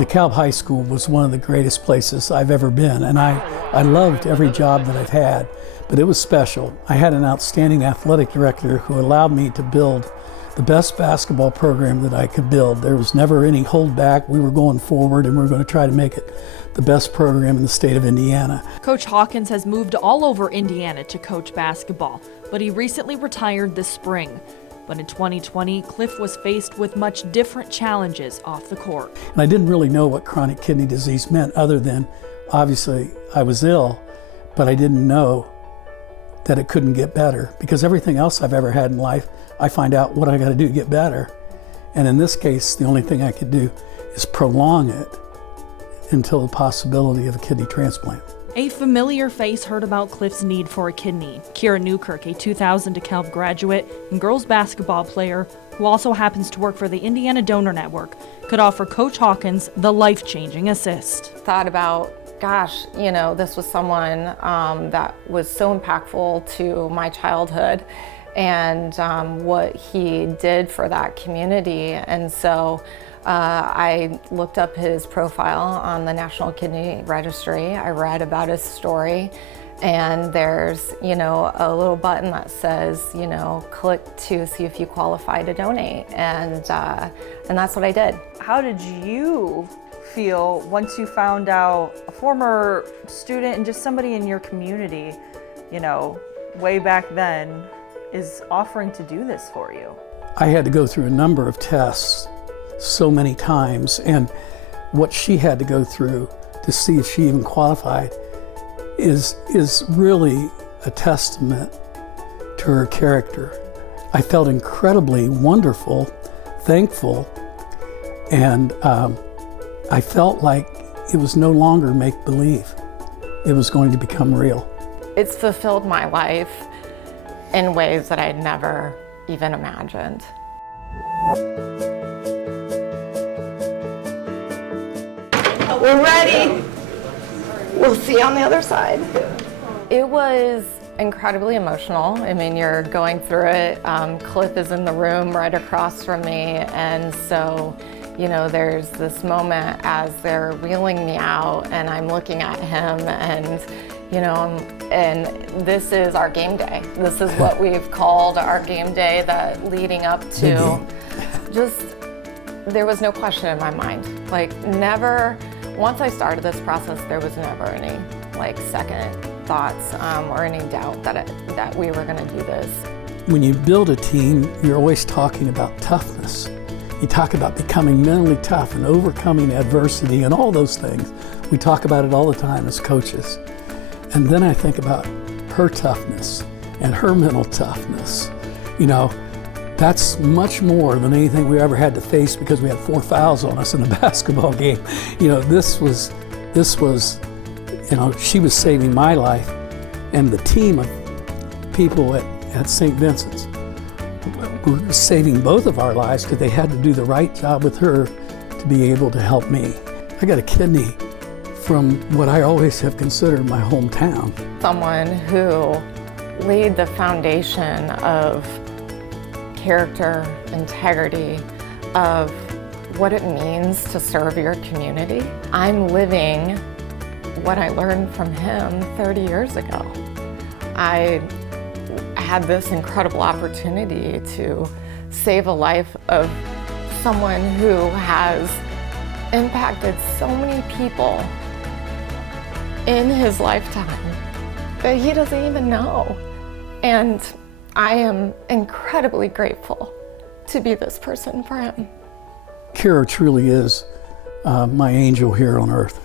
DeKalb High School was one of the greatest places I've ever been, and I loved every job that I've had, but it was special. I had an outstanding athletic director who allowed me to build the best basketball program that I could build. There was never any hold back. We were going forward, and we were going to try to make it the best program in the state of Indiana. Coach Hawkins has moved all over Indiana to coach basketball, but he recently retired this spring. But in 2020, Cliff was faced with much different challenges off the court. And I didn't really know what chronic kidney disease meant, other than obviously I was ill, but I didn't know that it couldn't get better, because everything else I've ever had in life, I find out what I got to do to get better. And in this case, the only thing I could do is prolong it until the possibility of a kidney transplant. A familiar face heard about Cliff's need for a kidney. Kira Newkirk, a 2000 DeKalb graduate and girls basketball player who also happens to work for the Indiana Donor Network, could offer Coach Hawkins the life-changing assist. Thought about, gosh, this was someone that was so impactful to my childhood and what he did for that community. And so I looked up his profile on the National Kidney Registry. I read about his story, and there's, a little button that says, click to see if you qualify to donate. And that's what I did. How did you feel once you found out a former student and just somebody in your community, way back then, is offering to do this for you? I had to go through a number of tests so many times, and what she had to go through to see if she even qualified is really a testament to her character. I felt incredibly wonderful, thankful, and I felt like it was no longer make-believe. It was going to become real. It's fulfilled my life in ways that I'd never even imagined. We're ready. We'll see you on the other side. It was incredibly emotional. I mean, you're going through it. Cliff is in the room right across from me, and so, there's this moment as they're wheeling me out, and I'm looking at him, and and this is our game day. This is what we've called our game day, that leading up to there was no question in my mind. Never, once I started this process, there was never any second thoughts or any doubt that we were gonna do this. When you build a team, you're always talking about toughness. You talk about becoming mentally tough and overcoming adversity and all those things. We talk about it all the time as coaches. And then I think about her toughness and her mental toughness. That's much more than anything we ever had to face, because we had 4 fouls on us in a basketball game. This was, she was saving my life, and the team of people at St. Vincent's were saving both of our lives, because they had to do the right job with her to be able to help me. I got a kidney from what I always have considered my hometown. Someone who laid the foundation of character, integrity, of what it means to serve your community. I'm living what I learned from him 30 years ago. I had this incredible opportunity to save a life of someone who has impacted so many people in his lifetime that he doesn't even know. And I am incredibly grateful to be this person for him. Kira truly is my angel here on earth.